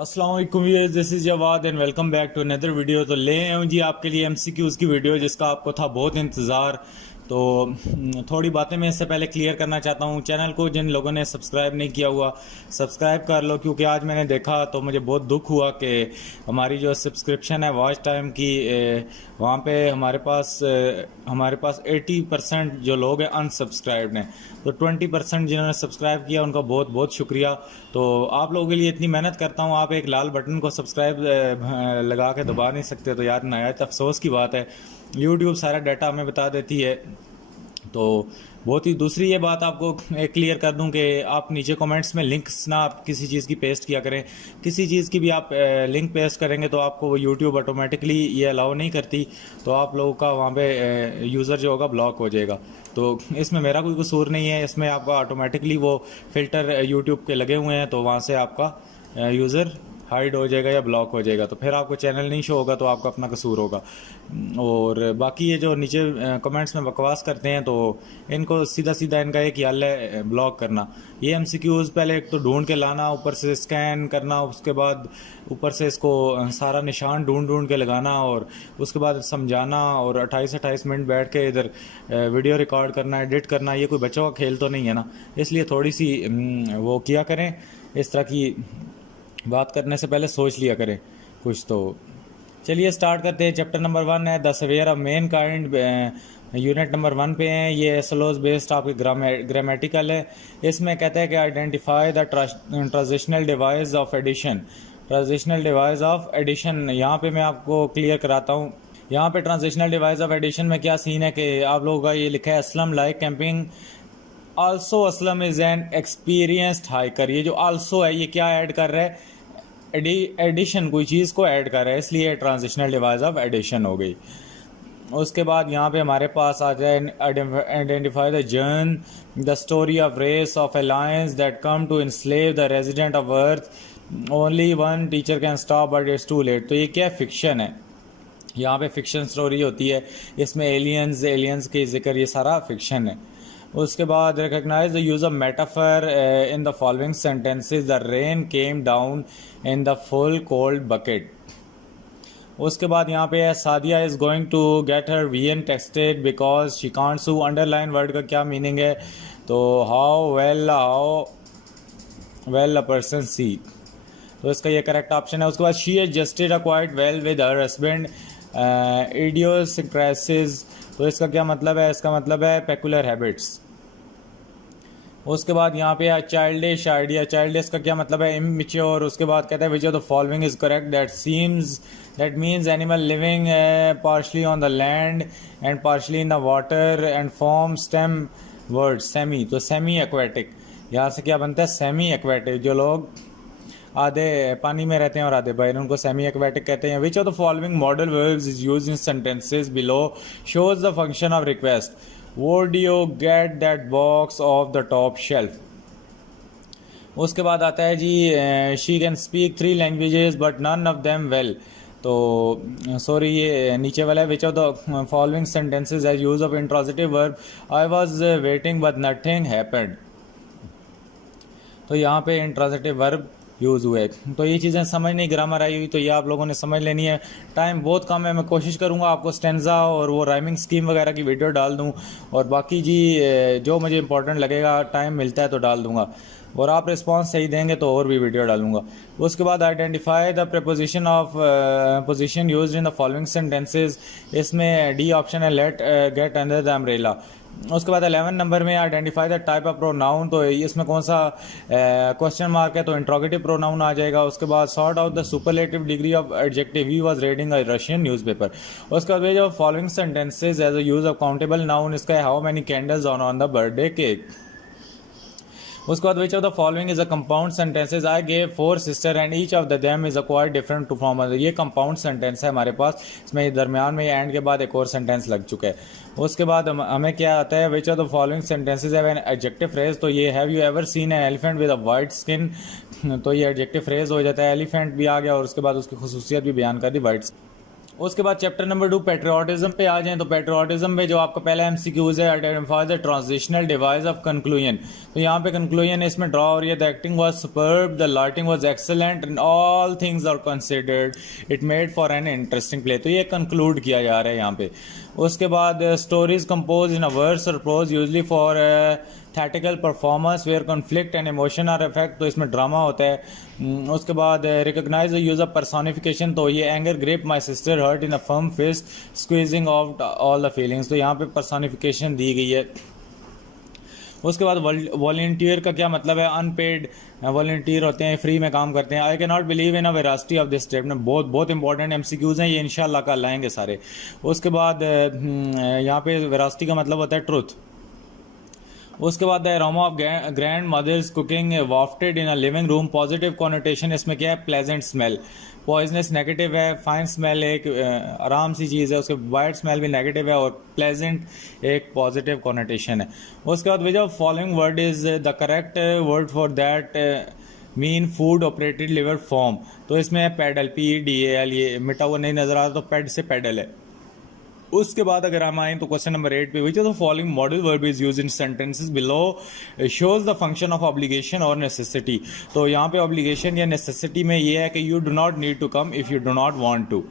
अस्सलाम वालेकुम viewers, this is Jawad and welcome back to another video. तो ले आए हूँ जी आपके लिए एमसीक्यूज़ की वीडियो जिसका आपको था बहुत इंतज़ार। तो थोड़ी बातें मैं इससे पहले क्लियर करना चाहता हूँ। चैनल को जिन लोगों ने सब्सक्राइब नहीं किया हुआ सब्सक्राइब कर लो, क्योंकि आज मैंने देखा तो मुझे बहुत दुख हुआ कि हमारी जो सब्सक्रिप्शन है वॉच टाइम की, वहाँ पे हमारे पास 80% जो लोग हैं अनसब्सक्राइब्ड हैं। तो 20% जिन्होंने सब्सक्राइब किया उनका बहुत बहुत शुक्रिया। तो आप लोगों के लिए इतनी मेहनत करता हूँ, आप एक लाल बटन को सब्सक्राइब लगा के दबा नहीं सकते, तो यार नहायत अफसोस की बात है। यूट्यूब सारा डाटा हमें बता देती है। तो बहुत ही दूसरी ये बात आपको क्लियर कर दूं कि आप नीचे कमेंट्स में लिंक्स ना आप किसी चीज़ की पेस्ट किया करें। किसी चीज़ की भी आप लिंक पेस्ट करेंगे तो आपको वो यूट्यूब ऑटोमेटिकली ये अलाउ नहीं करती, तो आप लोगों का वहाँ पे यूज़र जो होगा ब्लॉक हो जाएगा। तो इसमें मेरा कोई कसूर नहीं है, इसमें आपका ऑटोमेटिकली वो फ़िल्टर यूट्यूब के लगे हुए हैं, तो वहाँ से आपका यूज़र हाइड हो जाएगा या ब्लॉक हो जाएगा। तो फिर आपको चैनल नहीं शो होगा, तो आपका अपना कसूर होगा। और बाकी ये जो नीचे कमेंट्स में बकवास करते हैं तो इनको सीधा सीधा इनका एक ही हल है, ब्लॉक करना। ये एमसीक्यूज़ पहले एक तो ढूंढ के लाना, वीडियो से स्कैन करना, उसके बाद ऊपर से इसको सारा निशान ढूंढ ढूंढ के लगाना और उसके बाद समझाना और 28-28 मिनट बैठ के इधर वीडियो रिकॉर्ड करना, एडिट करना। ये कोई बच्चों का खेल तो नहीं है ना, इसलिए थोड़ी सी वो किया करें। इस तरह की बात करने से पहले सोच लिया करें कुछ। तो चलिए स्टार्ट करते हैं। चैप्टर नंबर 1 है the severe of main kind. Unit number 1 पे हैं। ये स्लोज बेस्ड आपकी ग्रामेटिकल है। इसमें कहते हैं कि identify the transitional device of addition. Transitional device of addition यहाँ पे मैं आपको क्लियर कराता हूँ। यहाँ पे ट्रांजिशनल डिवाइस ऑफ एडिशन में क्या सीन है कि आप लोगों का ये लिखा है Aslam like camping also. Aslam is an experienced hiker. ये जो आल्सो है ये क्या ऐड कर रहा है? एडिशन, कोई चीज़ को ऐड कर रहा है, इसलिए ट्रांजिशनल डिवाइस ऑफ एडिशन हो गई। उसके बाद यहाँ पे हमारे पास आ जाए आइडेंटिफाई द जर्न the story of race of alliance that come to enslave the resident of earth. Only one teacher can stop but it's too late. तो ये क्या फिक्शन है? यहाँ पे फिक्शन स्टोरी होती है, इसमें एलियंस के जिक्र, ये सारा फिक्शन है। उसके बाद recognise the use of metaphor in the following sentences. The rain came down in the full cold bucket. उसके बाद यहाँ पे है Sadia is going to get her VN texted because she can't sew. Underline word का क्या meaning है? तो how well a person C, तो इसका ये करेक्ट ऑप्शन है। उसके बाद she adjusted quite well with her husband. Idiosyncrasies, तो इसका क्या मतलब है? इसका मतलब है पेकुलर हैबिट्स। उसके बाद यहाँ पे है चाइल्डिश आइडिया। चाइल्डिश का क्या मतलब है? इमेच्योर। उसके बाद कहता है which of the following is correct? That means animal living partially on the land and partially in the water and form stem word semi. तो सेमी एक्वेटिक, यहाँ से क्या बनता है? Semi aquatic. जो लोग आधे पानी में रहते हैं और आधे बाहर, उनको सेमी एक्वेटिक कहते हैं। विच of the following modal verbs is used in sentences below shows the function of request. Would you get that box off the top shelf? उसके बाद आता है जी she can speak 3 languages but none of them well। तो sorry ये नीचे वाला है। Which of the following sentences as use of intransitive verb. I was waiting but nothing happened. तो यहाँ पे इंट्रांजिटिव वर्ब यूज़ हुए। तो ये चीज़ें समझ नहीं, ग्रामर आई हुई तो ये आप लोगों ने समझ लेनी है। टाइम बहुत कम है, मैं कोशिश करूँगा आपको स्टेंजा और वो राइमिंग स्कीम वगैरह की वीडियो डाल दूँ, और बाकी जी जो मुझे इंपॉर्टेंट लगेगा टाइम मिलता है तो डाल दूँगा, और आप रिस्पांस सही देंगे तो और भी वीडियो डालूंगा। उसके बाद identify the preposition of position use in the following sentences. इसमें डी ऑप्शन है let get under the umbrella. उसके बाद 11 नंबर में identify the type of pronoun. तो इसमें कौन सा क्वेश्चन मार्क है? तो इंट्रोगेटिव प्रोनाउन आ जाएगा। उसके बाद sort out the superlative degree of adjective. He was reading a Russian newspaper. उसके बाद जो following sentences as a use of countable noun, इसका है how many candles on the birthday cake. उसके बाद which of the following is a compound sentences. I gave 4 sister and each of the them is a quite different to from other. ये compound sentence है हमारे पास। इसमें दरमियान में and के बाद एक और सेंटेंस लग चुका है। उसके बाद हमें क्या आता है? Which of the following sentences have an adjective phrase. तो ये have you ever seen an elephant with a white skin. तो ये एडजेक्टिव फ्रेज हो जाता है। एलिफेंट भी आ गया और उसके बाद उसकी खुसूसियत भी बयान कर दी, वाइट। उसके बाद चैप्टर नंबर 2 पेट्रियाटिज्म पे आ जाएं तो पेट्रियाटिज्म में जो आपका पहला एमसीक्यूज है, identify the transitional device of conclusion. तो यहाँ पे कंक्लूजन इसमें ड्रा हो रही है, the acting was superb, the lighting was excellent and all things are considered, it made for an interesting play. तो ये कंक्लूड किया जा रहा है यहाँ पे। उसके बाद stories compose in a verse और prose usually for theatrical performance where conflict and emotion are effect. तो इसमें ड्रामा होता है। उसके बाद recognise the use of personification. तो ये anger grip my sister heart in a firm fist squeezing out all the feelings. तो यहाँ पे पर्सोनिफिकेशन दी गई है। उसके बाद वॉलंटियर का क्या मतलब है, अनपेड वॉलंटियर होते हैं, फ्री में काम करते हैं। आई can not believe in a veracity of this statement. बहुत इंपॉर्टेंट एमसीक्यूज हैं ये, इंशाल्लाह कल लाएंगे सारे। उसके बाद यहाँ पे वेरासिटी का मतलब होता है ट्रुथ। उसके बाद the aroma of grandmother's cooking wafted in a living room. Positive connotation इसमें क्या है, प्लेजेंट स्मेल। पॉइजनस नेगेटिव है, फाइन स्मेल एक आराम सी चीज़ है, उसके वाइट स्मेल भी नेगेटिव है और प्लेजेंट एक पॉजिटिव कॉनोटेशन है। उसके बाद which of following word is the correct word for that mean food operated liver form. तो इसमें पेडल, PEDAL, ये मिटा हुआ नहीं नजर आ रहा तो पेड से पेडल है। उसके बाद अगर हम आए तो क्वेश्चन नंबर 8 पे, विच of the following modal verb is used in sentences below shows the function of obligation और नेसेसिटी। तो यहाँ पे ऑब्लिगेशन या नेसेसिटी में ये है कि you do not need to come if you do not want to.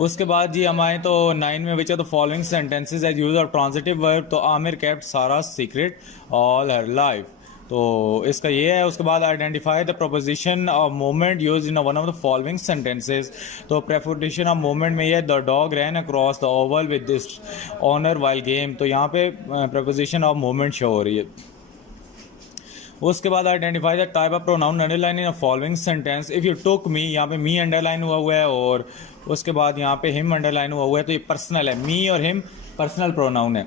उसके बाद जी हम आए तो 9 में, which of the following sentences as use of transitive verb. तो Aamir kept Sara secret all her life. तो इसका ये है। उसके बाद identify the proposition of movement use in one of the following sentences. तो प्रेपोजिशन ऑफ मूवमेंट में ये, the dog ran across the oval with this honour while game. तो यहाँ पे प्रेपोजिशन ऑफ मूवमेंट शो हो रही है। उसके बाद identify the type of pronoun underline in following sentence. If you took me, यहाँ पे मी अंडरलाइन हुआ है और उसके बाद यहाँ पे हिम अंडरलाइन हुआ है। तो ये पर्सनल है, मी और हिम पर्सनल प्रोनाउन है।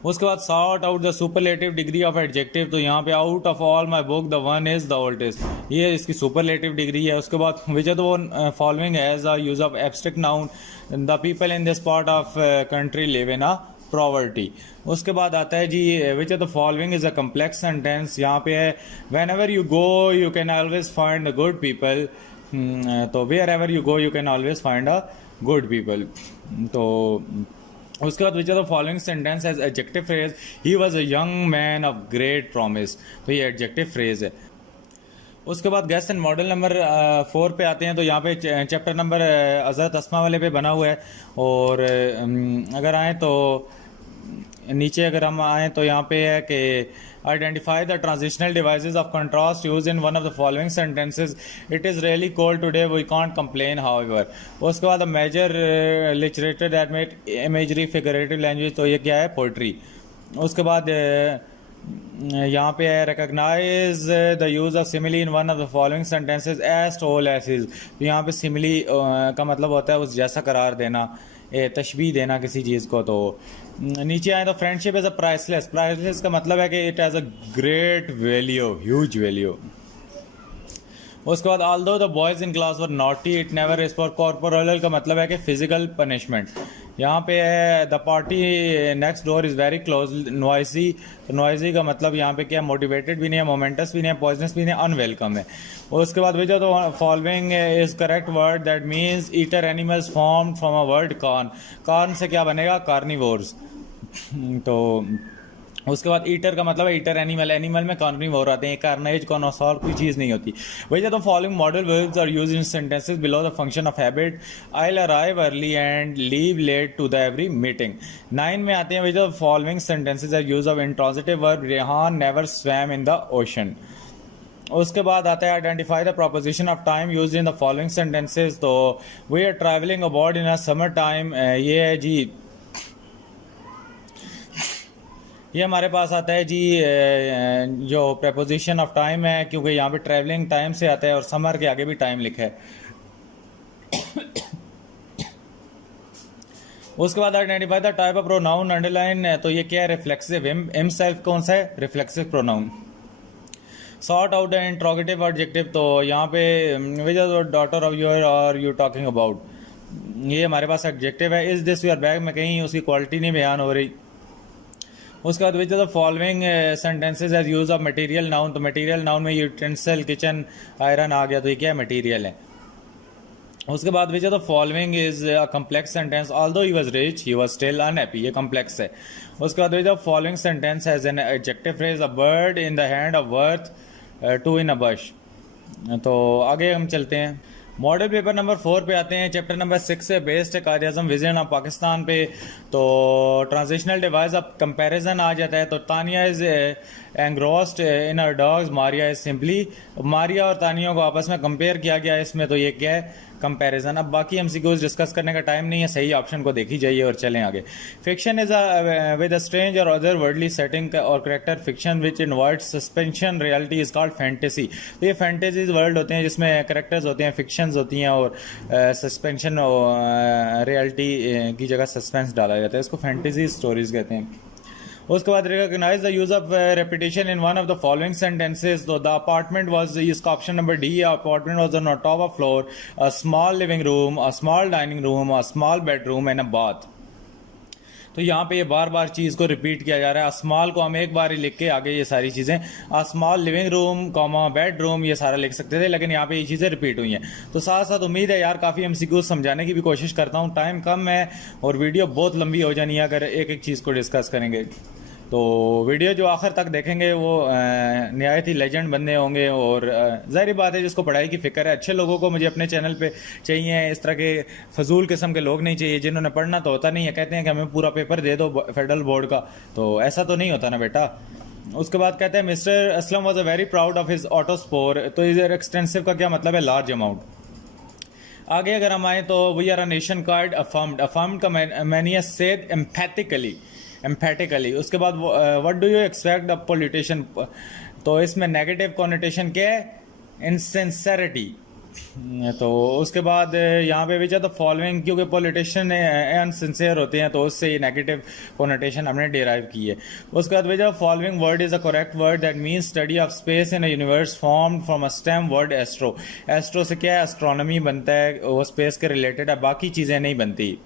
उसके बाद sort out the superlative degree of adjective. तो यहाँ पे out of all my book the one is the oldest, ये इसकी सुपरलेटिव डिग्री है। उसके बाद which are the following as a use of abstract noun, the people in this part of country live in a poverty. उसके बाद आता है जी which are the following is a complex sentence. यहाँ पे है when ever you go you can always find the good people. तो wherever you go you can always find a good people. तो उसके बाद which are the following sentence as adjective phrase, he was a young man of great promise. तो ये adjective phrase है। उसके बाद guest and model number 4 पे आते हैं। तो यहाँ पे चैप्टर नंबर हज़रत अस्मा वाले पे बना हुआ है। और अगर आए तो नीचे अगर हम आए तो यहाँ पे है कि identify the transitional devices of contrast use in one of the following sentences. It is really cold today we can't complain however. उसके बाद major literature that made imagery figurative language. तो ये क्या है, पोइट्री। उसके बाद यहाँ पे है recognise the use of simile in one of the following sentences as tall as is. तो यहाँ पे सिमिली का मतलब होता है उस जैसा करार देना, तशबीह देना किसी चीज़ को। तो नीचे आए तो friendship is a priceless. Priceless का मतलब है कि it has a great value, huge value. उसके बाद although the boys in class were naughty it never is for corporal का मतलब है कि फिजिकल पनिशमेंट। यहाँ पे है the party next door is very close noisy. तो नॉइसी का मतलब यहाँ पे क्या, मोटिवेटेड भी नहीं है, मोमेंटस भी नहीं है, पॉइजनस भी नहीं है, अनवेलकम है। उसके बाद विच तो following is correct word that means eater animals form from a word corn. Corn से क्या बनेगा, कार्निवोर्स। तो उसके बाद ईटर का मतलब है ईटर एनिमल, एनिमल में कार्निवोर आते हैं, कार्नेज कॉनोसॉर कोई चीज़ नहीं होती। वही तो following modal verbs are used in sentences below the function of habit. I will arrive early and leave late to the every meeting. 9 में आते हैं वही तो following sentences are use of intransitive verb. Rehan never swam in the ocean. उसके बाद आता है identify the proposition of time used in the following sentences. तो we are travelling abroad in a summer time, ये है जी, ये हमारे पास आता है जी जो प्रेपोजिशन ऑफ टाइम है, क्योंकि यहाँ पे ट्रैवलिंग टाइम से आता है और समर के आगे भी टाइम लिखा है। उसके बाद identify the type of pronoun underline. तो ये क्या है, रिफ्लेक्सिव। हिमसेल्फ कौन सा है, reflexive pronoun. Sort out the interrogative adjective. तो यहाँ पे which is the daughter of your are you talking about, ये हमारे पास एडजेक्टिव है। इज दिस योर बैग में कहीं उसकी क्वालिटी नहीं बयान हो रही। उसके बाद which the following sentences as use of material noun. तो मटेरियल नाउन में यूटेंसिल, किचन, आयरन आ गया। तो ये क्या है, मटेरियल है। उसके बाद which the following is a complex sentence although he was rich he was still unhappy, ये कम्प्लेक्स है। उसके बाद which the following sentence has an adjective phrase a bird in the hand of worth two in a bush. तो आगे हम चलते हैं, model paper number 4 पे आते हैं। चैप्टर नंबर 6 से बेस्ड है कायद-ए-आज़म विजन ऑफ पाकिस्तान पे। तो ट्रांजिशनल डिवाइस ऑफ कंपैरिजन आ जाता है। तो Tania is engrossed in her dogs, Maria is simply, Maria और तानिया को आपस में कंपेयर किया गया है इसमें, तो ये क्या है, कंपैरिजन। अब बाकी एमसीक्यूज डिस्कस करने का टाइम नहीं है, सही ऑप्शन को देखी जाइए और चलें आगे। Fiction is with a strange और अदर वर्ल्डली सेटिंग और character, fiction which invert suspension reality is called fantasy. तो ये फैंटेसीज वर्ल्ड होते हैं जिसमें करेक्टर्स होते हैं, फिक्शंस होती हैं और सस्पेंशन रियलिटी की जगह सस्पेंस डाला जाता है, इसको फैंटेसी स्टोरीज कहते हैं। उसके बाद recognise the use of repetition in one of the following sentences. तो द अपार्टमेंट वाज, इसका ऑप्शन नंबर डी है, apartment was on top of floor, a small living room, a small dining room, a small bedroom and a bath. तो यहाँ पे ये बार बार चीज़ को repeat किया जा रहा है। स्मॉल को हम एक बार ही लिख के आगे ये सारी चीज़ें, small living room comma bedroom, ये सारा लिख सकते थे, लेकिन यहाँ पे ये चीज़ें रिपीट हुई हैं। तो साथ साथ उम्मीद है यार काफ़ी एमसीक्यूज समझाने की भी कोशिश करता हूँ, टाइम कम है और वीडियो बहुत लंबी हो जानी है अगर एक एक चीज़ को डिस्कस करेंगे। तो वीडियो जो आखिर तक देखेंगे वो नहायत ही लेजेंड बंदे होंगे और ज़ाहिर बात है जिसको पढ़ाई की फ़िक्र है, अच्छे लोगों को मुझे अपने चैनल पे चाहिए, इस तरह के फजूल किस्म के लोग नहीं चाहिए जिन्होंने पढ़ना तो होता नहीं है, कहते हैं कि हमें पूरा पेपर दे दो फेडरल बोर्ड का, तो ऐसा तो नहीं होता ना बेटा। उसके बाद कहते हैं mister Aslam was a very proud of his autospore. तो इधर एक्सटेंसिव का क्या मतलब है, लार्ज अमाउंट। आगे अगर हम आए तो we are a nation card affirmed, affirmed का मैनी सेड एम्फेटिकली। उसके बाद what do you expect a politician, तो इसमें नेगेटिव कॉनोटेशन क्या है, इनसिंसेरिटी। तो उसके बाद यहाँ पे विच आर द फॉलोइंग, क्योंकि पॉलिटिशियन अनसिंसियर होते हैं तो उससे ये नेगेटिव कॉनोटेशन हमने डिराइव की है। उसके बाद which are following word is a correct word that means study of space in a universe formed from a stem word astro. Astro से क्या है, एस्ट्रोनॉमी बनता है, वो स्पेस के रिलेटेड है, बाकी चीज़ें नहीं बनती।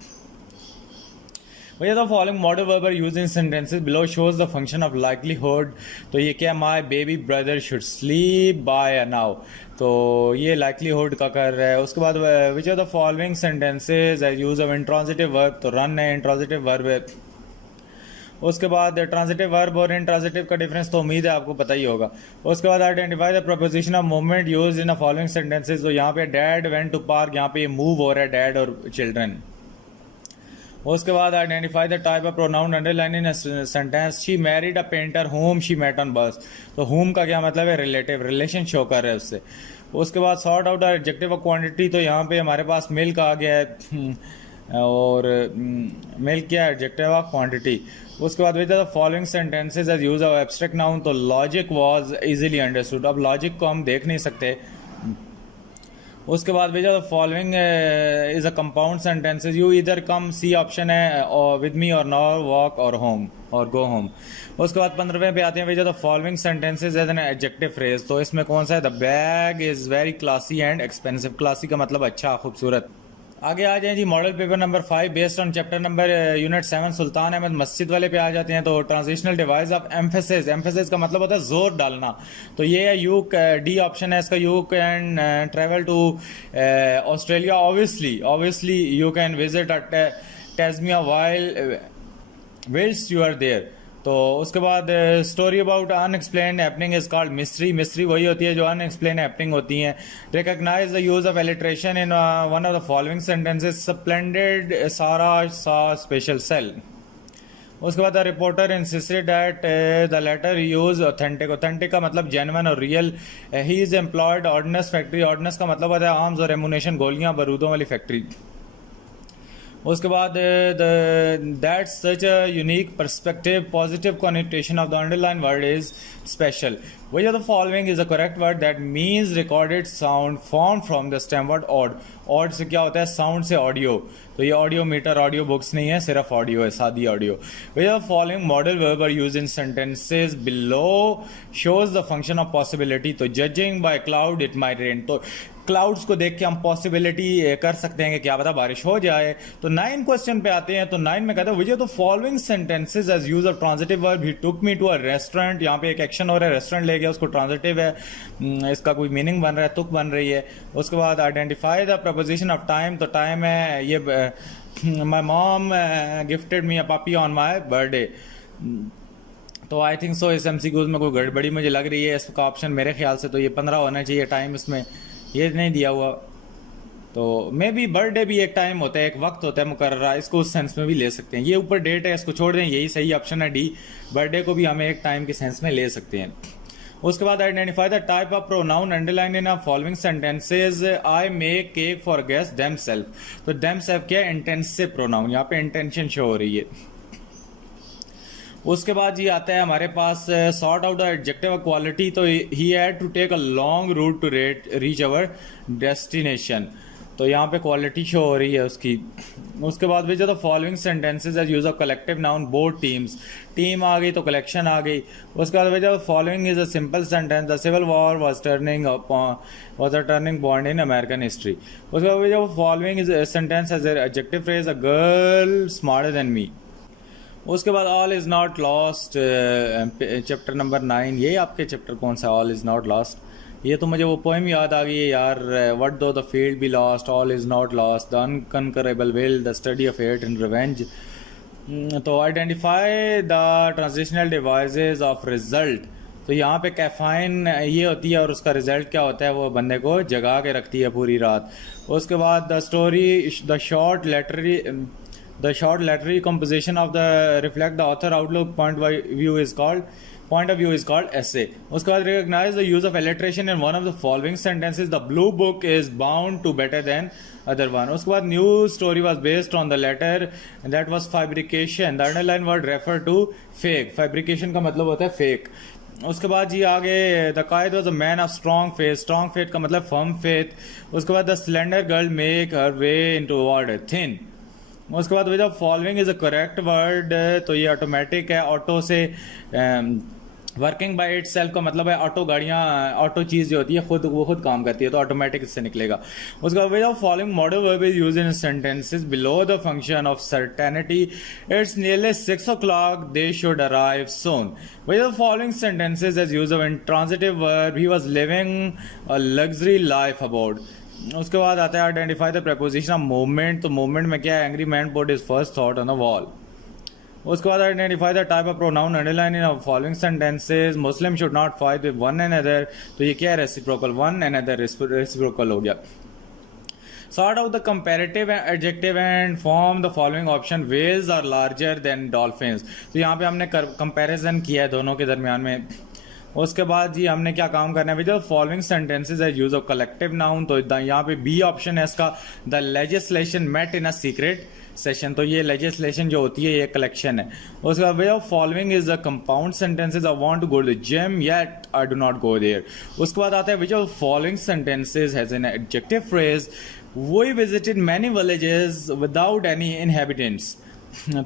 The following modal verb are used in sentences below shows the function of likelihood। तो ये क्या, my baby brother should sleep by now, तो ये likelihood का कर रहा है। उसके बाद which of the following sentences are use of intransitive verb, तो run है intransitive verb है। उसके बाद ट्रांजिटिव वर्ब और इंट्रांजिटिव का डिफरेंस तो उम्मीद है आपको पता ही होगा। उसके बाद identify the preposition of movement used in the following sentences. तो यहाँ पे डैड वेंट टू पार्क, यहाँ पे मूव हो रहा है डैड और चिल्ड्रन। उसके बाद identify the type of pronoun underline in sentence. She married a painter whom she met on bus, तो होम का क्या मतलब है, रिलेटिव, रिलेशन शो कर रहा है उससे। उसके बाद sort out adjective of quantity, तो यहाँ पे हमारे पास मिल्क आ गया है और मिल्क क्या है, एडजेक्टिव ऑफ क्वांटिटी। उसके बाद with the following sentences as use of abstract noun, तो लॉजिक वाज इजीली अंडरस्टूड, अब लॉजिक को हम देख नहीं सकते। उसके बाद which are the following is a compound sentences, you इधर कम, सी ऑप्शन है, और विद मी और नॉर वॉक और होम और गो होम। उसके बाद 15वें पे आते हैं, which are the following sentences as an adjective phrase. तो इसमें कौन सा है, the bag is very classy and expensive. Classy का मतलब अच्छा, खूबसूरत। आगे आ जाए जी model paper number 5 based on chapter number unit 7 Sultan Ahmed Masjid वाले पे आ जाते हैं। तो transitional device of emphasis, emphasis का मतलब होता है जोर डालना, तो ये है यू, डी ऑप्शन है इसका, you can travel to Australia, obviously you can visit Tasmania while whilst you are there। तो उसके बाद story about unexplained happening is called mystery. Mystery वही होती है जो अनएक्सप्लेन्ड हैपनिंग होती हैं। Recognise the use of alliteration in one of the following sentences, splendid Sara's special sale. उसके बाद the reporter insisted that the letter use authentic. Authentic का मतलब जेन्युइन और real. He is employed ordnance factory, ordnance का मतलब होता है arms और एमुनेशन, गोलियां बारूदों वाली फैक्ट्री। उसके बाद that such a unique perspective, positive connotation of the underline word is special. Which of the following is a correct word that means recorded sound formed from the stem word odd। odd से क्या होता है, sound से audio, तो ये audio metre, audio books नहीं है, सिर्फ ऑडियो है, सादी audio. Which of the following modal verb are used in sentences below shows the function of possibility। तो judging by cloud it might rain, तो क्लाउड्स को देख के हम पॉसिबिलिटी कर सकते हैं कि क्या पता बारिश हो जाए। तो 9 क्वेश्चन पे आते हैं। तो 9 में कहते हैं which the following sentences as use of transitive verb, he took me to a restaurant. यहाँ पे एक एक्शन हो रहा है, रेस्टोरेंट ले गया, उसको ट्रांजिटिव है, इसका कोई मीनिंग बन रहा है, तुक बन रही है। उसके बाद identify the preposition of time. तो टाइम है ये, my mom gifted me a puppy on my birthday. तो आई थिंक सो इस एमसीक्यूज में कोई गड़बड़ी मुझे लग रही है। इसका ऑप्शन मेरे ख्याल से तो ये 15 होना चाहिए टाइम, इसमें ये नहीं दिया हुआ। तो मे बी बर्थडे भी एक टाइम होता है, एक वक्त होता है मुकर्ररा, इसको उस सेंस में भी ले सकते हैं। ये ऊपर डेट है, इसको छोड़ दें, यही सही ऑप्शन है डी। बर्थडे को भी हम एक टाइम के सेंस में ले सकते हैं। उसके बाद identify the type of pronoun underline in following sentences. I make cake for guest them self. तो देम सेल्फ क्या है? इंटेंसिव प्रोनाउन, यहाँ पे इंटेंशन शो हो रही है। उसके बाद ये आता है हमारे पास sort out the adjective quality. तो he had to take a long route to reach our destination. तो यहाँ पे क्वालिटी शो हो रही है उसकी। उसके बाद भी जो the following sentences as use of collective noun both teams. Team आ गई तो कलेक्शन आ गई। उसके बाद जो following is a simple sentence, the civil war was a turning point in American history. उसके बाद जो following is sentence as adjective phrase, a girl smarter than me. उसके बाद all is not lost, chapter number 9। ये आपके chapter कौन सा? All is not lost. ये तो मुझे वो पोएम याद आ गई है यार, what though the field be lost, all is not lost, the unconquerable will, the study of hate and revenge. तो identify the transitional devices of result. तो यहाँ पे कैफाइन ये होती है और उसका रिजल्ट क्या होता है? वो बंदे को जगा के रखती है पूरी रात। उसके बाद the story, the short literary, the short literary composition of the reflect the author outlook point of view is called essay. उसके बाद recognize the use of alliteration in one of the following sentences. The blue book is bound to better than other one. उसके बाद new story was based on the letter and that was fabrication. The underline word refer to fake. Fabrication का मतलब होता है fake. उसके बाद ये आगे the Quaid was a man of strong faith. Strong faith का मतलब फर्म फेथ। उसके बाद the slender girl make her way into word thin. उसके बाद जो following is a correct word. तो ये ऑटोमेटिक है, ऑटो से वर्किंग बाय इट सेल्फ का मतलब है ऑटो गाड़ियाँ, ऑटो चीज़ जो होती है वो खुद काम करती है, तो ऑटोमेटिक इससे निकलेगा। उसके बाद जो following modal verb is use in sentences below the function of certainty. It's nearly 6 o'clock, they should arrive soon. With the following sentences as use of intransitive verb, he was living a luxury life abroad. उसके बाद आता है identify the preposition of movement. तो movement में क्या है? Angry man put his first thought on the wall. उसके बाद identify the type of pronoun underline in following sentences. Muslim should not fight with one another. तो ये क्या है? रेसिप्रोकल, वन एनदर रेसिप्रोकल हो गया। Sort out the comparative adjective and form the following option. Whales are larger than dolphins. तो यहाँ पे हमने कंपैरिजन किया है दोनों के दरमियान में। उसके बाद जी हमने क्या काम करना है? जो फॉलोइंग सेंटेंसेज है यूज ऑफ कलेक्टिव नाउन। तो यहाँ पे बी ऑप्शन है इसका, the legislation met in a secret session. तो ये लेजिस्लेशन जो होती है ये कलेक्शन है। उसके बाद भैया following is a compound sentences. I want to go to the gym yet I do not go there. उसके बाद आता है which of following sentences has an adjective phrase. We visited many villages without any inhabitants.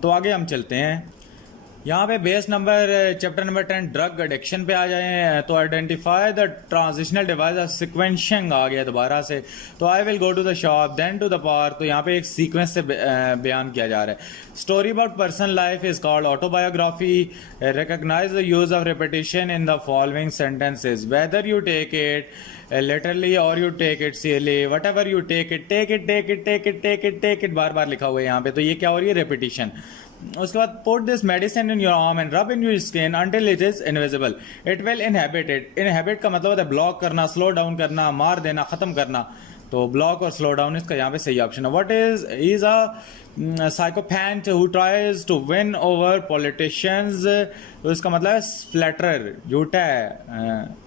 तो आगे हम चलते हैं। यहाँ पे बेस number chapter number 10 drug addiction पे आ जाए। तो identify the transitional device. Sequencing आ गया दोबारा से। तो I will go to the shop then to the park. तो यहाँ पे एक सीक्वेंस से बयान किया जा रहा है। Story about personal life is called autobiography. Recognise the use of repetition in the following sentences. Whether you take it literally or you take it seriously, whatever you take it बार बार लिखा हुआ है यहाँ पे। तो ये क्या हो रही है? रेपिटिशन। उसके बाद put this medicine in your arm and rub in your skin until it is invisible. It will inhabit it. Inhabit का मतलब होता है ब्लॉक करना, स्लो डाउन करना, मार देना, खत्म करना। तो ब्लॉक और स्लो डाउन इसका यहाँ पे सही ऑप्शन है। What is a psychopath who tries to win over politicians. तो इसका मतलब है फ्लैटरर, झूठा है।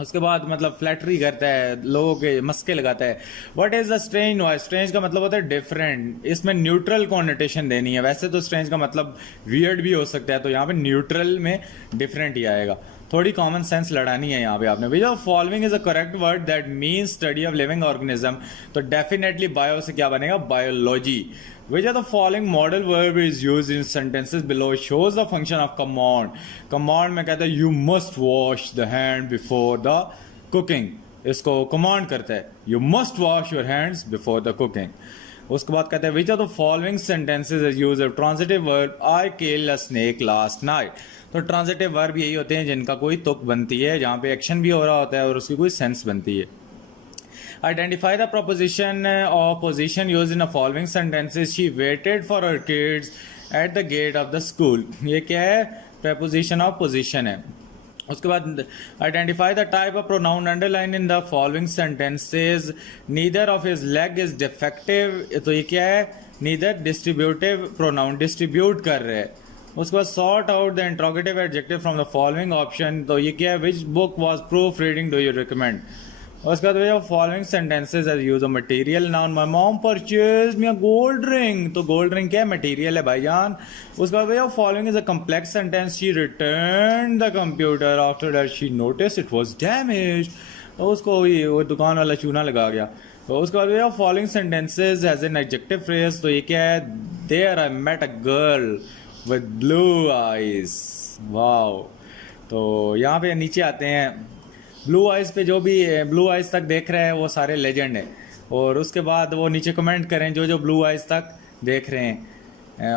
उसके बाद मतलब फ्लैटरी करता है, लोगों के मस्के लगाता है। What is the strange noise. Strange का मतलब होता है डिफरेंट। इसमें न्यूट्रल कॉन्नोटेशन देनी है। वैसे तो स्ट्रेंज का मतलब वियर्ड भी हो सकता है, तो यहाँ पे न्यूट्रल में डिफरेंट ही आएगा। थोड़ी कॉमन सेंस लड़ानी है यहाँ पे आपने। विच of following is a correct word that means study of living organism. तो डेफिनेटली बायो से क्या बनेगा? Biology. Which of the following modal verb is used in sentences below shows the function of command. Command में कहता है you must wash the hand before the cooking. इसको command करता है, you must wash your hands before the cooking. उसके बाद कहते हैं which are the following sentences use transitive verb I kill a snake last night. तो transitive verb यही होते हैं जिनका कोई तुक बनती है, जहाँ पे एक्शन भी हो रहा होता है और उसकी कोई सेंस बनती है। आइडेंटिफाई द प्रोपोजिशन और position use in the following sentences, she waited for her kids at the gate of the school. ये क्या है, प्रेपोजिशन ऑफ पोजिशन है। उसके बाद identify the type of pronoun underline in the following sentences, neither of his leg is defective. तो ये क्या है, नीदर डिस्ट्रीब्यूटिव प्रोनाउन, डिस्ट्रीब्यूट कर रहे हैं। उसके बाद sort out the interrogative adjective from the following option. तो ये क्या है, which book was proof reading do you recommend. उसके बाद following sentences as use of material noun, my mom purchased me a gold ring. तो gold ring क्या है, material है भाईजान। उसके बाद भैया following is a complex sentence, she return the computer after that she notice it was damaged. तो उसको वो दुकान वाला चूना लगा गया। तो उसके बाद भैया following sentences has an adjective phrase. तो ये क्या है, there I met a girl with blue eyes. Wow. तो यहाँ पे नीचे आते हैं, ब्लू आइज पे जो भी ब्लू आइज तक देख रहे हैं वो सारे लेजेंड हैं। और उसके बाद वो नीचे कमेंट करें जो जो ब्लू आइज तक देख रहे हैं।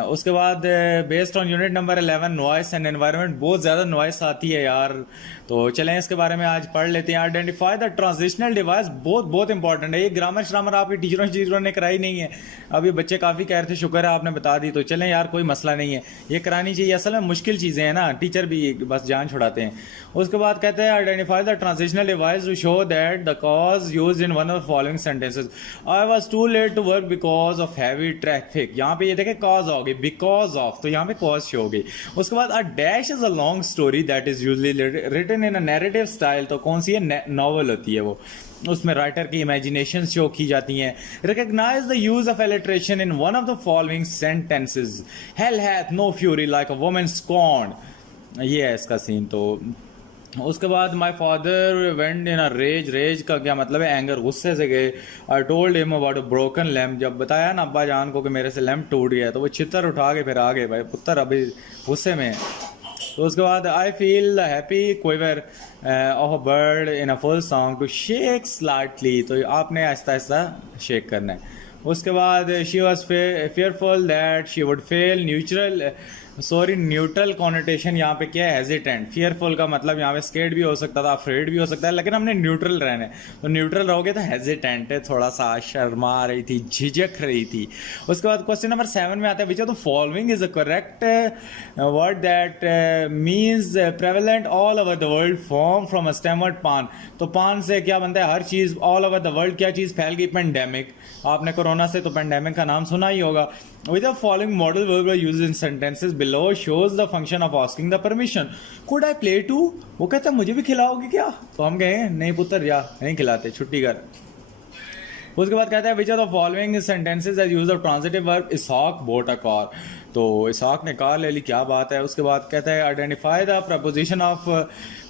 उसके बाद based on unit number 11 noise and environment, बहुत ज़्यादा नॉइस आती है यार। तो चलें इसके बारे में आज पढ़ लेते हैं। आइडेंटिफाई द ट्रांजिशनल डिवाइस, बहुत बहुत इंपॉर्टेंट है ये। ग्रामर श्रामर आपकी टीचरों ने कराई नहीं है, अभी बच्चे काफ़ी कह रहे थे, शुक्र है आपने बता दी। तो चलें यार, कोई मसला नहीं है, ये करानी चाहिए। असल में मुश्किल चीज़ें हैं ना, टीचर भी बस जान छुड़ाते हैं। उसके बाद कहते हैं identify the transitional device to show that the cause use in one of following sentences, I was too late to work because of heavy traffic. यहाँ पे ये देखें कॉज होगी, बिकॉज ऑफ, तो यहाँ पे कॉज शो होगी। उसके बाद a dash is a long story that is usually written in a narrative style. तो कौन सी है, नॉवल होती है वो, उसमें राइटर की इमेजिनेशन शो की जाती हैं। Recognise the use of alliteration in one of the following sentences, hell hath no fury like a woman scorned. ये है इसका सीन। तो उसके बाद my father went in a rage, rage का क्या मतलब है, एंगर, गुस्से से गए। I told him about a broken lamp, जब बताया ना अब्बा जान को कि मेरे से लैम्प टूट गया, तो वो छितर उठा के फिर आ गए, भाई पुत्र अभी गुस्से में। तो उसके बाद I feel the happy quiver of a bird in a full song to shake slightly. तो आपने आहिस्ता आहिस्ता शेक करना है। उसके बाद she was fearful that she would fail neutral connotation यहाँ पे क्या है, हेजिटेंट। फियरफुल का मतलब यहाँ पे स्केर्ड भी हो सकता था, अफ्रेड भी हो सकता है, लेकिन हमने न्यूट्रल रहना है। तो न्यूट्रल रहोगे तो हेजिटेंट है, थोड़ा सा शर्मा रही थी, झिझक रही थी। उसके बाद क्वेश्चन नंबर 7 में आता है, which of the following is a correct word that means prevalent all over the world form from a stem word pan. तो पान से क्या बनता है, हर चीज, ऑल ओवर द वर्ल्ड क्या चीज फैल गई, पेंडेमिक। आपने कोरोना से तो पेंडेमिक का नाम सुना ही होगा। With the following modal verb used in sentences below shows the function of asking the permission. Could I play too? वो कहता है मुझे भी खिलाओगे क्या? तो हम कहें नहीं पुत्र, या नहीं खिलाते, छुट्टी कर। उसके बाद कहता है which of the following sentences has used of transitive verb Ishaq bought a car. तो इसहाक ने कार ले ली, क्या बात है। उसके बाद कहता है identify the preposition of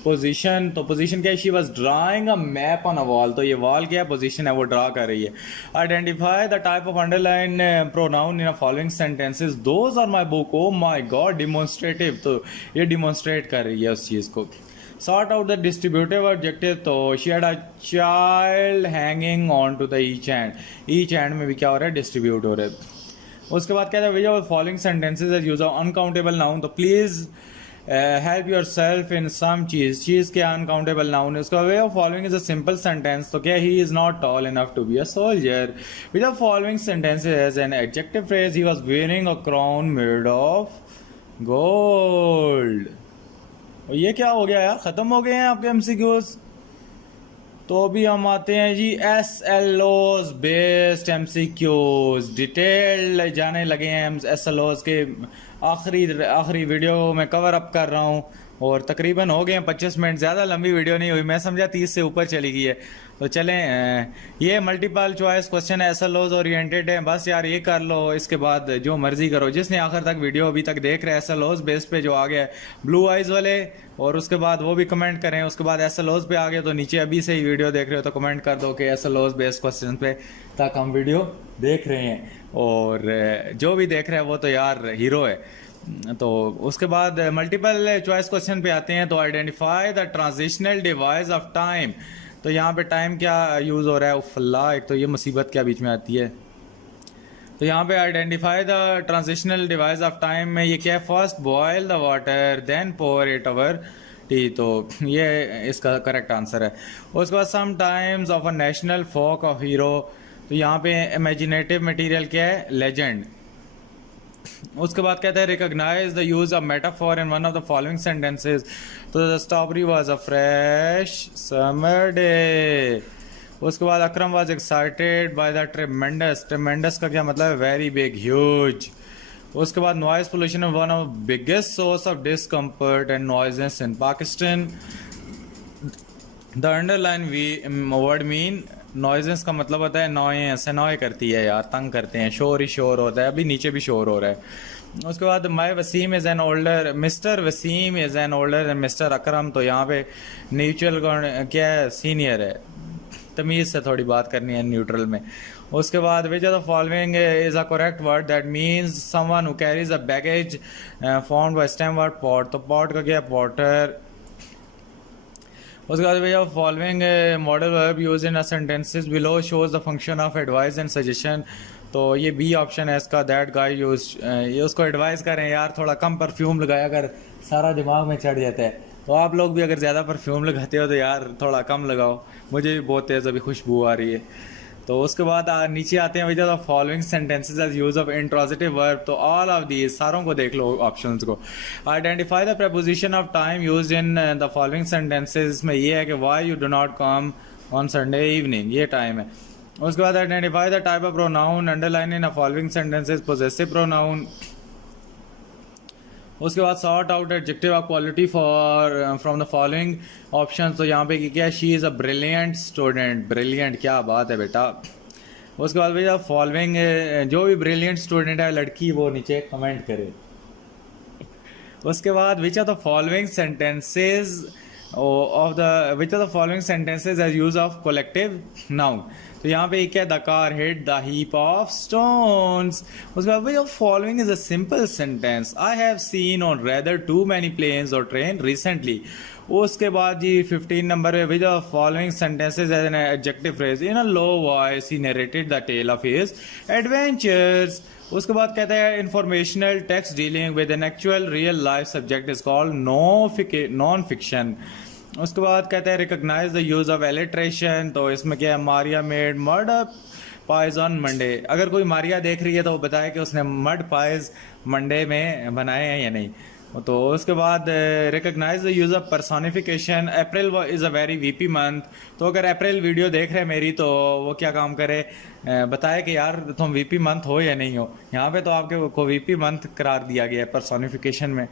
position. तो पोजीशन क्या है, she was drawing a map on a wall. तो ये वॉल क्या है, पोजीशन है, वो ड्रा कर रही है। Identify the type of underline pronoun in a following sentences, those are my book, oh my God, demonstrative. तो ये डिमॉन्स्ट्रेट कर रही है उस चीज़ को। Sort out the distributive adjective. तो she had a child hanging on to the each hand. Each hand में भी क्या हो रहा है, डिस्ट्रीब्यूट हो रहा है। उसके बाद कहता है which of following sentences as use uncountable noun. तो please help yourself in some cheese के अनकाउंटेबल नाउन है। उसका way of following is a simple sentence. तो क्या, he is not tall enough to be a soldier. Which of following sentences has an adjective phrase, he was wearing a crown made of gold. ये क्या हो गया यार, खत्म हो गए हैं आपके एमसीक्यूज। तो अभी हम आते हैं जी SLOs बेस्ड MCQs, डिटेल जाने लगे हैं। SLOs के आखिरी वीडियो में कवर अप कर रहा हूँ और तकरीबन हो गए हैं 25 मिनट, ज़्यादा लंबी वीडियो नहीं हुई, मैं समझा 30 से ऊपर चली गई है। तो चलें, ये मल्टीपल चॉइस क्वेश्चन है, SLOs ओरिएंटेड है, बस यार ये कर लो, इसके बाद जो मर्जी करो। जिसने आखिर तक वीडियो अभी तक देख रहे हैं SLOs बेस्ड पे जो आ गया है ब्लू आइज वाले, और उसके बाद वो भी कमेंट करें। उसके बाद SLOs पे आ गए तो नीचे अभी से ही वीडियो देख रहे हो तो कमेंट कर दो कि SLOs बेस्ड क्वेश्चन पे तक हम वीडियो देख रहे हैं। और जो भी देख रहे हैं वो तो यार हीरो है। तो उसके बाद मल्टीपल चॉइस क्वेश्चन पे आते हैं। तो identify the transitional device of time. तो यहाँ पे टाइम क्या यूज़ हो रहा है, उफ़ल्ला, एक तो ये मुसीबत क्या बीच में आती है। तो यहाँ पे identify the transitional device of time में ये क्या है, first boil the water then pour it over tea, तो ये इसका करेक्ट आंसर है। उसके बाद some times of a national folk of hero, तो यहाँ पे इमेजिनेटिव मटेरियल क्या है, लेजेंड। उसके बाद कहता है recognise the use of metaphor in one of the following sentences, तो the strawberry was a fresh summer day. उसके बाद Akram was excited by the tremendous, tremendous का क्या मतलब है, वेरी बिग, ह्यूज। उसके बाद नॉइज पोल्यूशन है one of biggest source of discomfort and noises in Pakistan. The underline word mean, noises का मतलब होता है नॉइस, नॉय करती है यार, तंग करते हैं, शोर ही शोर होता है, अभी नीचे भी शोर हो रहा है। उसके बाद my Waseem is an older, mister Waseem is an older and mister Akram, तो यहाँ पे न्यूट्रल क्या है, सीनियर है, तमीज़ से थोड़ी बात करनी है न्यूट्रल में। उसके बाद which of the following is a correct word that means someone who carries a baggage found by stem word pot, तो पॉट का क्या, पॉटर। उसके बाद which of following modal verb use in a sentences below shows the function of advice and suggestion, तो ये B option है इसका, that guy use, ये उसको एडवाइस करें यार थोड़ा कम परफ्यूम लगाया कर, सारा दिमाग में चढ़ जाता है। तो आप लोग भी अगर ज़्यादा परफ्यूम लगाते हो तो यार थोड़ा कम लगाओ, मुझे भी बहुत तेज़ अभी खुशबू आ रही है। तो उसके बाद नीचे आते हैं which are the following sentences as use of intransitive verb, तो ऑल ऑफ दीज, सारों को देख लो ऑप्शंस को। Identify the preposition of time used in the following sentences में ये है कि why you do not come on Sunday evening, ये टाइम है। उसके बाद identify the type of pronoun underline in the following sentences, possessive pronoun. उसके बाद sort out adjective of quality for from the following option, तो यहाँ पे क्या, she is a brilliant student, brilliant, क्या बात है बेटा। उसके बाद भैया फॉलोइंग, जो भी ब्रिलियंट स्टूडेंट है लड़की, वो नीचे कमेंट करे। उसके बाद which are the following sentences of the which are the following sentences as use of collective noun, तो यहाँ पे क्या, the car hit the heap of stones. उसके बाद भाई following is a simple sentence, I have seen on rather too many planes और train recently. उसके बाद जी 15 नंबर पे which the following sentences as an adjective phrase, in a low voice he narrated the tale of his adventures. उसके बाद कहता है informational text dealing with an actual real life subject is called non fiction. उसके बाद कहते हैं recognise the use of alliteration, तो इसमें क्या है, Maria made murder pies on Monday. अगर कोई मारिया देख रही है तो वो बताए कि उसने मर्ड पाइज मंडे में बनाए हैं या नहीं। तो उसके बाद recognise the use of personification, April is a very weepy month, तो अगर अप्रैल वीडियो देख रहे हैं मेरी तो वो क्या काम करे, बताए कि यार तुम वीपी मंथ हो या नहीं हो। यहाँ पे तो आपके को वीपी मंथ करार दिया गया है पर्सोनिफिकेशन में।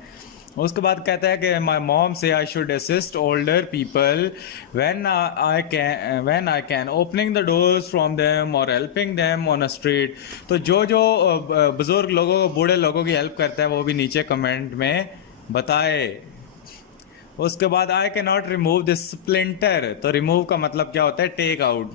उसके बाद कहता है कि माई मॉम से I should assist older people when I can opening the doors from them और helping them on a street, तो जो बुजुर्ग लोगों को, बूढ़े लोगों की हेल्प करता है वो भी नीचे कमेंट में बताए। उसके बाद I can not remove this splinter, तो रिमूव का मतलब क्या होता है, take out.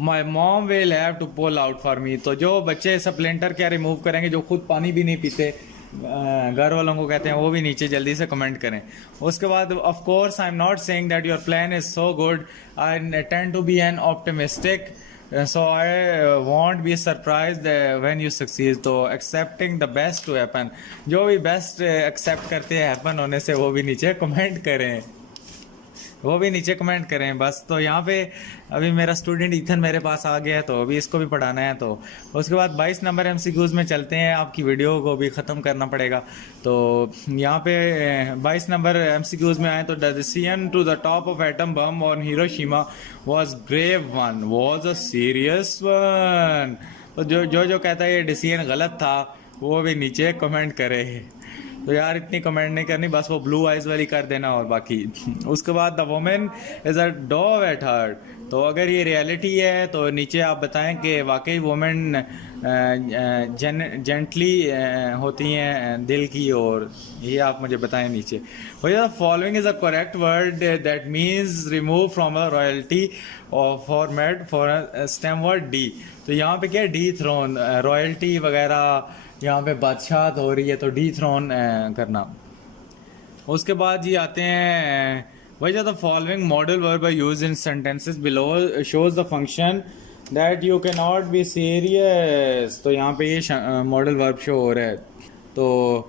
My mom will have to pull out for me, तो जो बच्चे स्प्लिंटर क्या रिमूव करेंगे, जो खुद पानी भी नहीं पीते, घर वालों को कहते हैं, वो भी नीचे जल्दी से कमेंट करें। उसके बाद of course I am not saying that your plan is so good, I tend to be an optimistic, so I won't be surprise when you succeed, तो excepting the best to happen, जो भी best accept करते हैं happen होने से, वो भी नीचे कमेंट करें, वो भी नीचे कमेंट करें बस। तो यहाँ पे अभी मेरा स्टूडेंट ईथन मेरे पास आ गया है, तो अभी इसको भी पढ़ाना है। तो उसके बाद 22 नंबर एमसीक्यूज़ में चलते हैं, आपकी वीडियो को भी ख़त्म करना पड़ेगा। तो यहाँ पे 22 नंबर एमसीक्यूज़ में आए तो the decision to the drop of atom bomb on Hiroshima was grave one, was a serious one, तो जो कहता है ये डिसीजन गलत था वो भी नीचे कमेंट करे। तो यार इतनी कमेंट नहीं करनी, बस वो ब्लू आइज वाली कर देना और बाकी। उसके बाद the women is a Dow at heart, तो अगर ये रियलिटी है तो नीचे आप बताएं कि वाकई वुमेन जेंटली होती हैं दिल की, और ये आप मुझे बताएं नीचे। भैया following is a correct word that means remove from a royalty format for stem word D, तो यहाँ पे क्या है, डी थ्रोन, रॉयल्टी वगैरह, यहाँ पे बादशाह हो रही है तो डी थ्रोन करना। उसके बाद ये आते हैं Which of the following modal verb are used in sentences below shows the function that you cannot be serious. तो यहाँ पे ये modal verb show हो रहा है. तो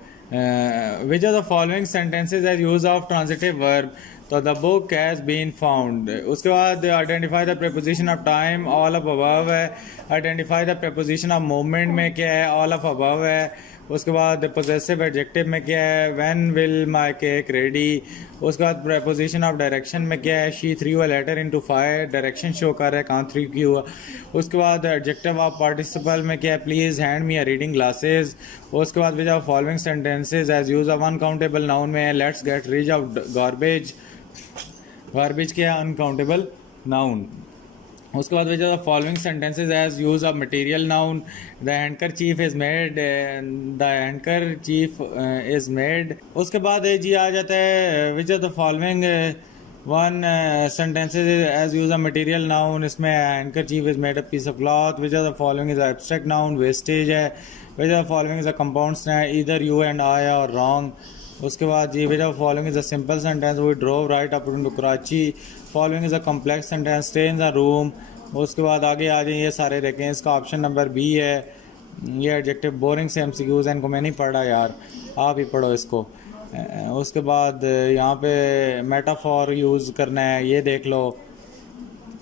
which of the following sentences has use of transitive verb? तो the book has been found. उसके बाद identify the preposition of time, all of above है. Identify the preposition of movement में क्या है, all of above है. उसके बाद possessive adjective में क्या है, when will my cake ready. उसके बाद preposition of direction में क्या है, she threw a letter into fire. direction show कर रहा है कहाँ threw की हुआ. उसके बाद adjective of participle में क्या है, please hand me a reading glasses. उसके बाद with the following sentences as use of uncountable noun में let's get rid of garbage. garbage क्या है, uncountable noun. उसके बाद with the following sentences as use of material noun. the handkerchief is made, the handkerchief is made. उसके बाद जी आ जाता है which of the following one sentences as use of material noun. इसमें handkerchief is made of piece of cloth. which of the following is abstract noun, wastage है. which of the following is a compound sentence, either you and I are wrong. उसके बाद जी which of the following is a simple sentence, we drove right up into Karachi. following is a complex sentence, stay in the room. उसके बाद आगे आ जाइए, ये सारे देखें. इसका ऑप्शन नंबर बी है. ये एडजेक्टिव बोरिंग से एमसीक्यूज हैं, इनको मैं नहीं पढ़ा यार, आप ही पढ़ो इसको. उसके बाद यहाँ पे मेटाफॉर यूज़ करना है, ये देख लो.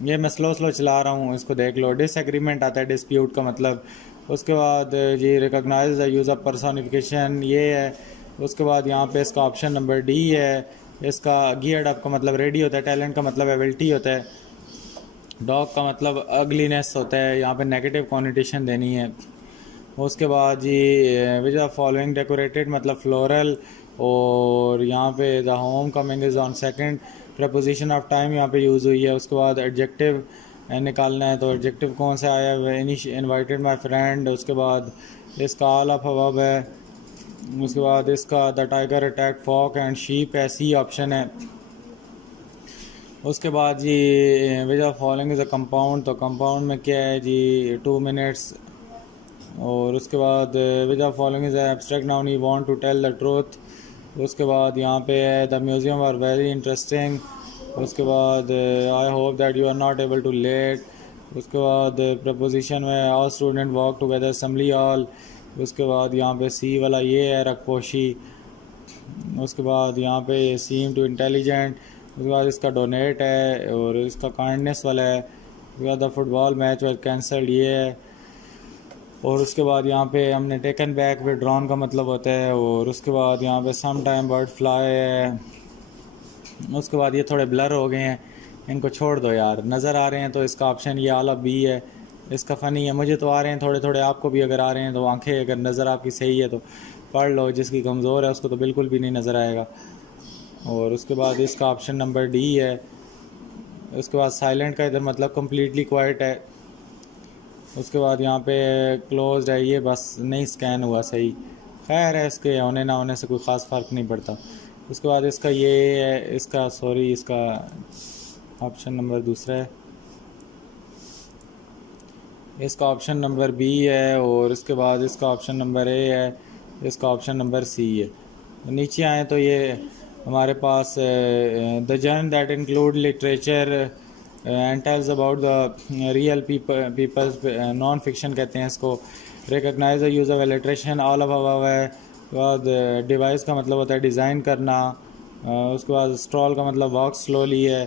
ये मैं स्लो चला रहा हूँ, इसको देख लो. डिसएग्रीमेंट आता है, डिस्प्यूट का मतलब. उसके बाद जी recognise the use of personification, ये है. उसके बाद यहाँ पे इसका ऑप्शन नंबर डी है. इसका गियर्ड अप का मतलब रेडी होता है, टैलेंट का मतलब एबिलिटी होता है, डॉग का मतलब अगलीनेस होता है. यहाँ पे नेगेटिव कॉनिटेशन देनी है. उसके बाद जी विच आर फॉलोइंग डेकोरेटेड मतलब फ्लोरल. और यहाँ पे the home coming is on second. Preposition of time यहाँ पे यूज़ हुई है. उसके बाद एडजेक्टिव निकालना है, तो एडजेक्टिव कौन सा आया है, इनवाइटेड माई फ्रेंड. उसके बाद इसका ऑल ऑफ अबव है. उसके बाद इसका the tiger attack flock and sheep है, सी ऑप्शन है. उसके बाद जी which are following is a compound. तो कंपाउंड में क्या है जी 2 मिनट्स. और उसके बाद which are following is abstract noun, you want to tell the truth. उसके बाद यहाँ पे है the museum are very interesting. उसके बाद I hope that you are not able to late. उसके बाद प्रपोजिशन में all student walk together assembly hall. उसके बाद यहाँ पे सी वाला ये है रखपोशी. उसके बाद यहाँ पे सीम टू इंटेलिजेंट. उसके बाद इसका डोनेट है और इसका काइंडनेस वाला है. उसके बाद the football match were cancelled, ये है. और उसके बाद यहाँ पे हमने टेकन बैक विड्रॉन का मतलब होता है. और उसके बाद यहाँ पे सम टाइम बर्ड फ्लाई है. उसके बाद ये थोड़े ब्लर हो गए हैं, इनको छोड़ दो यार, नज़र आ रहे हैं. तो इसका ऑप्शन ये आला बी है. इसका फ़नी है, मुझे तो आ रहे हैं थोड़े थोड़े, आपको भी अगर आ रहे हैं तो आंखें अगर नज़र आपकी सही है तो पढ़ लो. जिसकी कमज़ोर है उसको तो बिल्कुल भी नहीं नज़र आएगा. और उसके बाद इसका ऑप्शन नंबर डी है. उसके बाद साइलेंट का इधर मतलब कम्प्लीटली क्वाइट है. उसके बाद यहाँ पे क्लोज्ड है, ये बस नहीं स्कैन हुआ सही. खैर है, इसके होने ना होने से कोई ख़ास फ़र्क नहीं पड़ता. उसके बाद इसका ये है, इसका सॉरी इसका ऑप्शन नंबर दूसरा है. इसका ऑप्शन नंबर बी है. और इसके बाद इसका ऑप्शन नंबर ए है. इसका ऑप्शन नंबर सी है. नीचे आए तो ये हमारे पास द जर्न that include literature and tells about the real peoples, non fiction कहते हैं इसको. Recognise the use of alliteration, all of above है. उसके बाद डिवाइस का मतलब होता है डिज़ाइन करना. उसके बाद स्ट्रॉल का मतलब वॉक स्लोली है.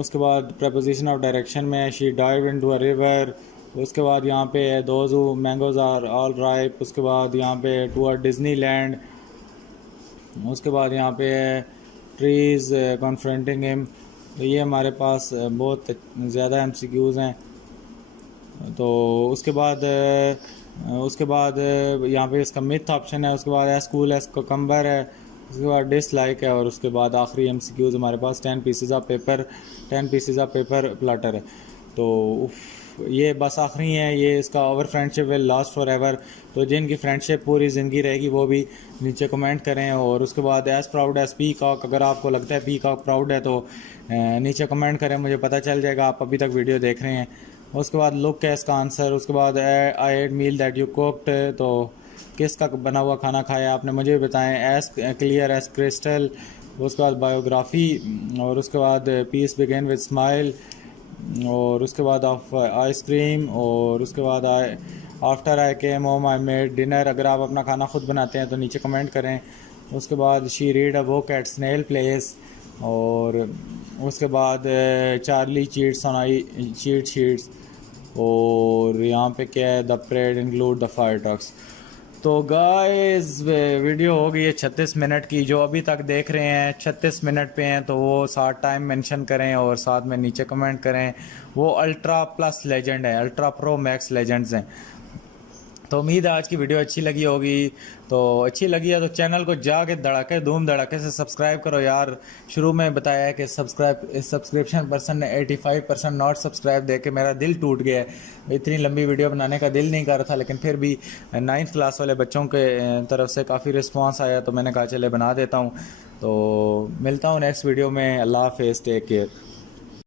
उसके बाद प्रपोजिशन ऑफ डायरेक्शन में she dive into a river. उसके बाद यहाँ पे those who mangoes are all ripe. उसके बाद यहाँ पे टू अ डिज़नी लैंड. उसके बाद यहाँ पे ट्रीज़ कॉन्फ्रंटिंग हिम. तो ये हमारे पास बहुत ज़्यादा एमसीक्यूज़ हैं. तो उसके बाद यहाँ पे इसका मिथ ऑप्शन है. उसके बाद है स्कूल है, कम्बर है. उसके बाद डिसलाइक है. और उसके बाद आखिरी एमसीक्यूज़ हमारे पास 10 पीसेस ऑफ पेपर प्लाटर है. तो ये बस आखिरी है. ये इसका our friendship will last forever. तो जिनकी फ्रेंडशिप पूरी ज़िंदगी रहेगी वो भी नीचे कमेंट करें. और उसके बाद एज़ प्राउड एज़ पीकॉक, अगर आपको लगता है पीकॉक प्राउड है तो नीचे कमेंट करें, मुझे पता चल जाएगा आप अभी तक वीडियो देख रहे हैं. उसके बाद लुक है इसका आंसर. उसके बाद I had meal that you cooked, तो किसका बना हुआ खाना खाया आपने, मुझे बताएं. As clear as crystal. उसके बाद बायोग्राफी, और उसके बाद पीस बिगिन विद स्माइल, और उसके बाद ऑफ आइसक्रीम, और उसके बाद after I came home I made dinner. अगर आप अपना खाना खुद बनाते हैं तो नीचे कमेंट करें। उसके बाद she read a book at snail place, और उसके बाद Charlie cheats on I cheat sheets, और यहाँ पे क्या है, the parade include the fire trucks. तो गाइस वीडियो हो गई है 36 मिनट की। जो अभी तक देख रहे हैं 36 मिनट पे हैं तो वो साथ टाइम मेंशन करें और साथ में नीचे कमेंट करें। वो अल्ट्रा प्लस लेजेंड है, अल्ट्रा प्रो मैक्स लेजेंड्स हैं। तो उम्मीद है आज की वीडियो अच्छी लगी होगी। तो अच्छी लगी है तो चैनल को जाके धड़ाके धूम धड़ाके से सब्सक्राइब करो यार। शुरू में बताया है कि सब्सक्रिप्शन पर्सन ने 85% नॉट सब्सक्राइब दे के मेरा दिल टूट गया है। इतनी लंबी वीडियो बनाने का दिल नहीं कर रहा था, लेकिन फिर भी 9th क्लास वाले बच्चों के तरफ से काफ़ी रिस्पॉन्स आया तो मैंने कहा चले बना देता हूँ। तो मिलता हूँ नेक्स्ट वीडियो में। अल्लाह हाफिज़, टेक केयर।